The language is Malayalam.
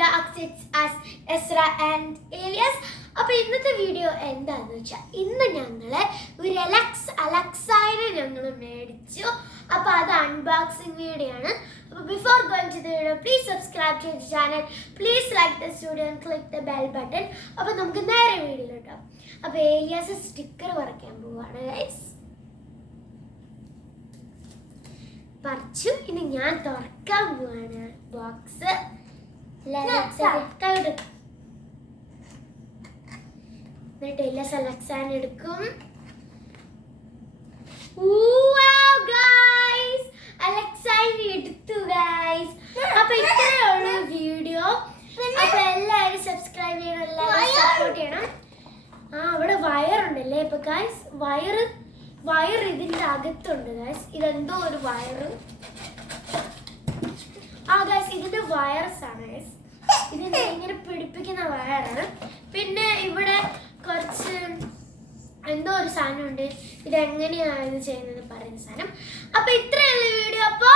vlogs. It's us, Esra and Elias. അപ്പോൾ ഇന്നത്തെ വീഡിയോ എന്താണെന്ന് വെച്ചാൽ ഇന്ന് ഞങ്ങൾ ഒരു അലക്സായിനെ ഞങ്ങൾ മേടിച്ചു. അപ്പോൾ അത് അൺബോക്സിങ് വീഡിയോ ആണ്. അപ്പോൾ before going to the video please subscribe to the channel, please like the video and click the bell button. അപ്പോൾ നമുക്ക് നേരെ വീഡിയോയിലോട്ടോ. അപ്പോൾ ഏലിയാസ് സ്റ്റിക്കർ വരയ്ക്കാൻ പോവുകയാണ് ഗൈസ്. പറിച്ചു. ഇനി ഞാൻ തുറക്കാൻ പോവാണ് ബോക്സ്. എന്നിട്ട് എലിയാസ് അലക്സാൻ എടുക്കും. അലക്സാൻ എടുത്തു ഗൈസ്. അപ്പൊ ഇത്രയേ ഉള്ളൂ വീഡിയോ. അപ്പൊ എല്ലാവരും സബ്സ്ക്രൈബ് ചെയ്യണം, എല്ലാവരും സപ്പോർട്ട് ചെയ്യണം. അവിടെ വയറുണ്ടല്ലേ ഇപ്പൊ ഗൈസ്. വയർ ഇതിന്റെ അകത്തുണ്ട് ഗൈസ്. ഇതെന്തോ ഒരു വയറ്. ഗൈസ് ഇതിന്റെ വയർസ് ആണ് ഗൈസ്. ഇതിന്റെ ഇങ്ങനെ പിടിപ്പിക്കുന്ന വയറാണ്. പിന്നെ ഇവിടെ കുറച്ച് എന്തോ ഒരു സാധനം ഉണ്ട്. ഇതെങ്ങനെയാണ് ഇത് ചെയ്യുന്നത് പറയുന്ന സാധനം. അപ്പൊ ഇത്രയുള്ള വീഡിയോ. അപ്പൊ